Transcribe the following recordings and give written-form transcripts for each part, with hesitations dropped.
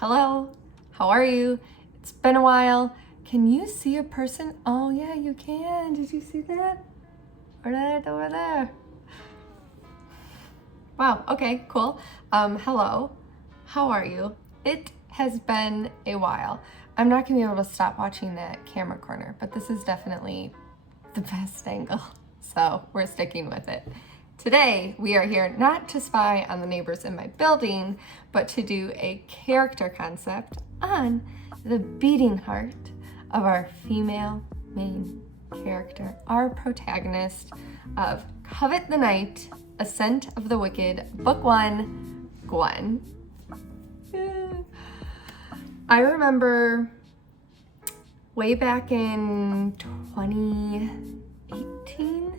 Hello, how are you? It's been a while. Can you see a person? Oh yeah, you can. Did you see that? Right over there. Wow, okay, cool. Hello, how are you? It has been a while. I'm not gonna be able to stop watching that camera corner, but this is definitely the best angle, so we're sticking with it. Today, we are here not to spy on the neighbors in my building, but to do a character concept on the beating heart of our female main character, our protagonist of Covet the Night, Ascent of the Wicked, Book 1, Gwen. I remember way back in 2018,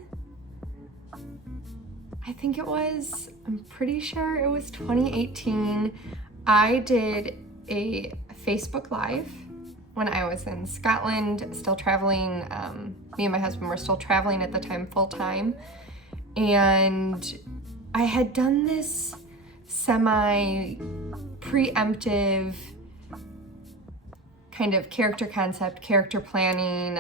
I think it was, I'm pretty sure it was 2018, I did a Facebook Live when I was in Scotland, still traveling. Me and my husband were still traveling at the time full time. And I had done this semi-preemptive kind of character concept, character planning,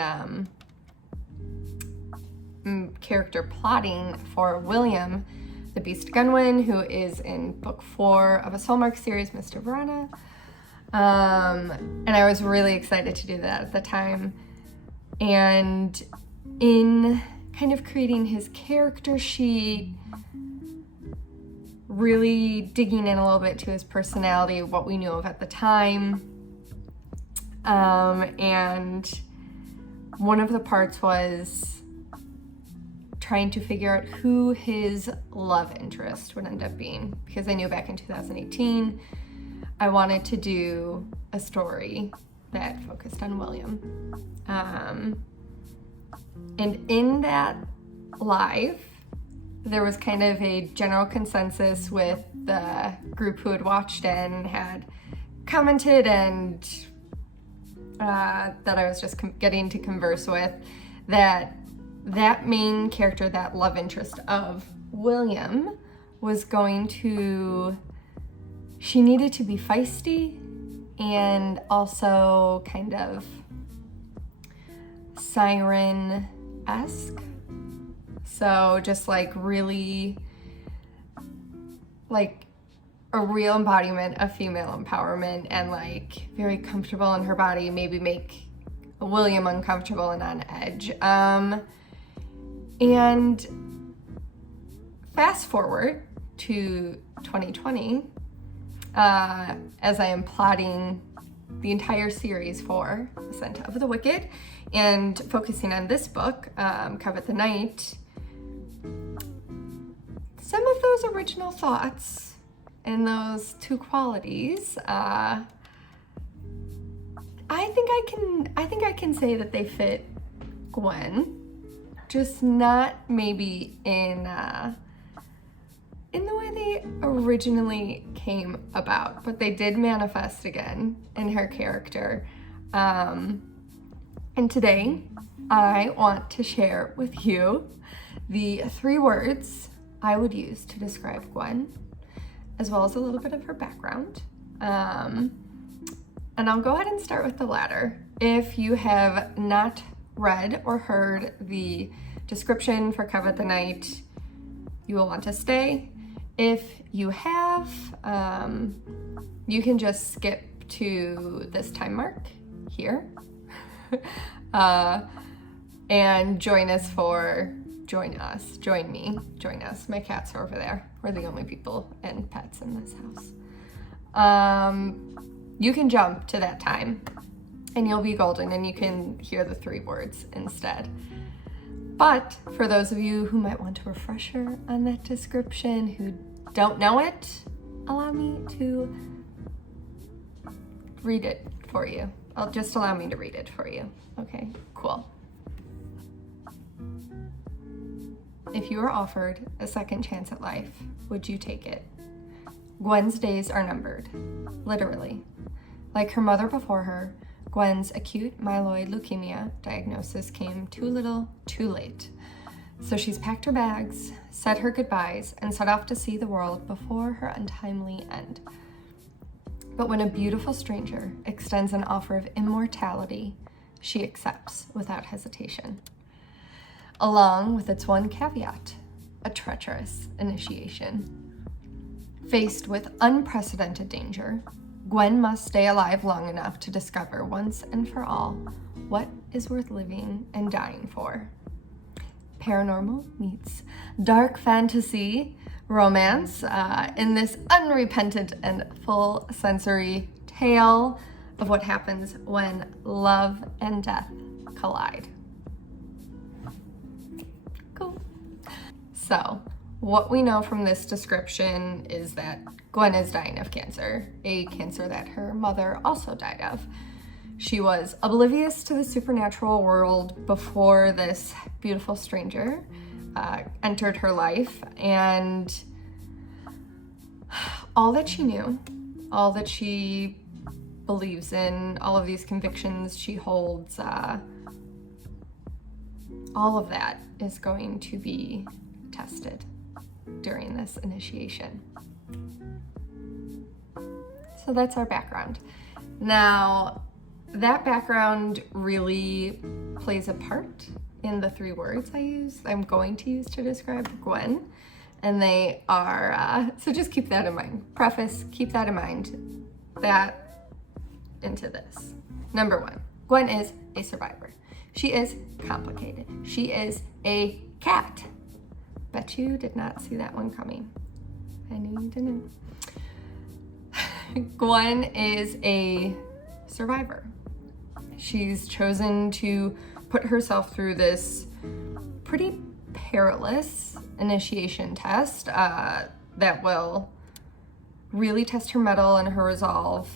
character plotting for William, the Beast Gunwin, who is in book 4 of a Soulmark series, Mr. Verana. And I was really excited to do that at the time. And in kind of creating his character sheet, really digging in a little bit to his personality, what we knew of at the time. And one of the parts was trying to figure out who his love interest would end up being, because I knew back in 2018 I wanted to do a story that focused on William. And in that live, there was kind of a general consensus with the group who had watched and had commented and that I was just getting to converse with, that main character, that love interest of William, was going to, she needed to be feisty and also kind of siren-esque. So just like really like a real embodiment of female empowerment, and like very comfortable in her body, maybe make William uncomfortable and on edge. And fast forward to 2020, as I am plotting the entire series for Ascent of the Wicked and focusing on this book, Covet the Night, some of those original thoughts and those two qualities, I think I can say that they fit Gwen, just not maybe in the way they originally came about, but they did manifest again in her character. And today I want to share with you the 3 words I would use to describe Gwen, as well as a little bit of her background. And I'll go ahead and start with the latter. If you have not read or heard the description for Covet the Night, you will want to stay. If you have, you can just skip to this time mark here and join us. My cats are over there. We're the only people and pets in this house. You can jump to that time and you'll be golden, and you can hear the 3 words instead. But for those of you who might want a refresher on that description, who don't know it, allow me to read it for you. Just allow me to read it for you. Okay, cool. If you were offered a second chance at life, would you take it? Gwen's days are numbered, literally. Like her mother before her, Gwen's acute myeloid leukemia diagnosis came too little, too late. So she's packed her bags, said her goodbyes, and set off to see the world before her untimely end. But when a beautiful stranger extends an offer of immortality, she accepts without hesitation, along with its one caveat, a treacherous initiation. Faced with unprecedented danger, Gwen must stay alive long enough to discover once and for all what is worth living and dying for. Paranormal meets dark fantasy romance in this unrepentant and full sensory tale of what happens when love and death collide. Cool. So, what we know from this description is that Gwen is dying of cancer, a cancer that her mother also died of. She was oblivious to the supernatural world before this beautiful stranger entered her life, and all that she knew, all that she believes in, all of these convictions she holds, all of that is going to be tested during this initiation. So that's our background. Now, that background really plays a part in the 3 words I'm going to use to describe Gwen. And they are, so just keep that in mind. Preface, keep that in mind. That into this. Number 1, Gwen is a survivor. She is complicated. She is a cat. Bet you did not see that one coming. I knew you didn't. Gwen is a survivor. She's chosen to put herself through this pretty perilous initiation test that will really test her mettle and her resolve.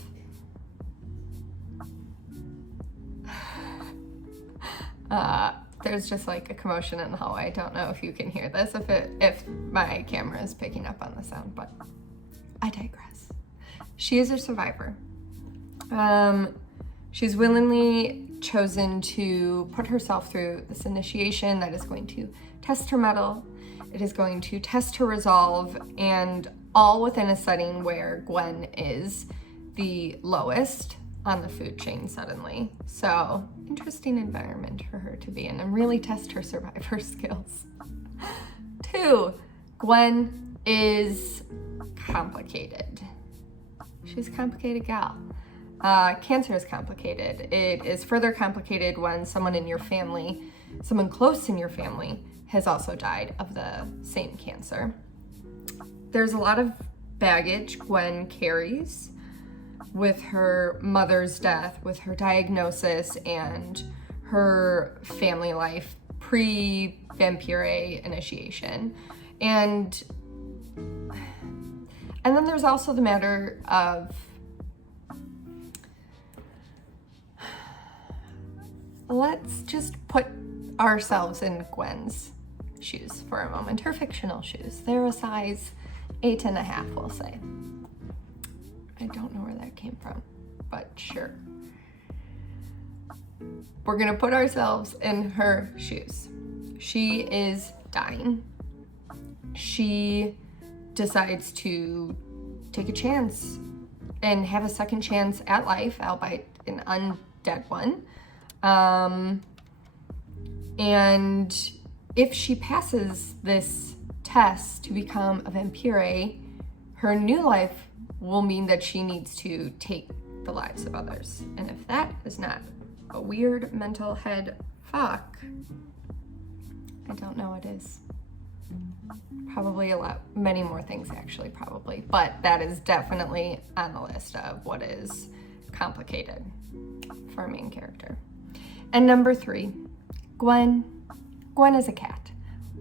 There's just like a commotion in the hallway. I don't know if you can hear this, if my camera is picking up on the sound, but I digress. She is a survivor. She's willingly chosen to put herself through this initiation that is going to test her mettle. It is going to test her resolve, and all within a setting where Gwen is the lowest on the food chain suddenly. So, interesting environment for her to be in and really test her survivor skills. 2, Gwen is complicated. She's a complicated gal. Cancer is complicated. It is further complicated when someone in your family, someone close in your family, has also died of the same cancer. There's a lot of baggage Gwen carries with her mother's death, with her diagnosis, and her family life pre-vampire initiation. And then there's also the matter of, let's just put ourselves in Gwen's shoes for a moment, her fictional shoes. They're a size 8.5, we'll say. I don't know where that came from, but sure. We're gonna put ourselves in her shoes. She is dying. She decides to take a chance and have a second chance at life, albeit an undead one. And if she passes this test to become a vampire, her new life will mean that she needs to take the lives of others. And if that is not a weird mental head fuck, I don't know what is. Probably many more things actually, probably. But that is definitely on the list of what is complicated for a main character. And number 3, Gwen is a cat.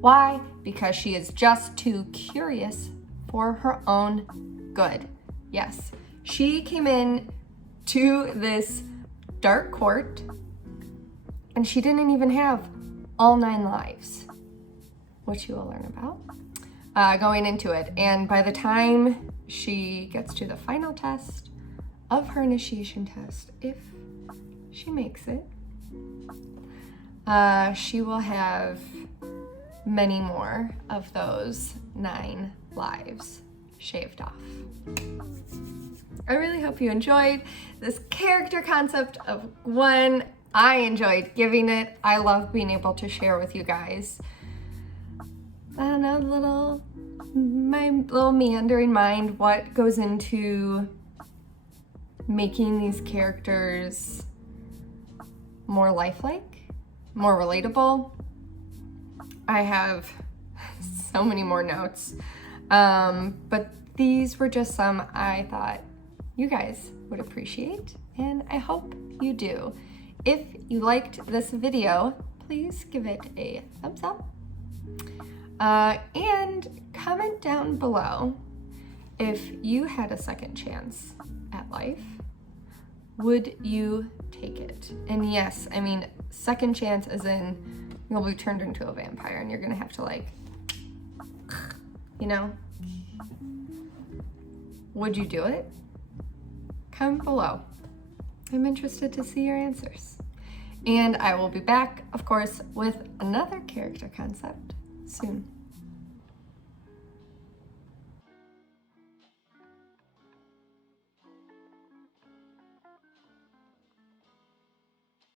Why? Because she is just too curious for her own good. Yes, she came in to this dark court and she didn't even have all 9 lives, which you will learn about going into it. And by the time she gets to the final test of her initiation test, if she makes it, she will have many more of those 9 lives shaved off. I really hope you enjoyed this character concept of Gwen. I enjoyed giving it. I love being able to share with you guys. I don't know, my little meandering mind, what goes into making these characters more lifelike, more relatable. I have so many more notes, but these were just some I thought you guys would appreciate, and I hope you do. If you liked this video, please give it a thumbs up, and comment down below if you had a second chance at life, would you take it? And yes, I mean second chance as in you'll be turned into a vampire and you're gonna have to like, you know, would you do it? Comment below. I'm interested to see your answers. And I will be back, of course, with another character concept soon.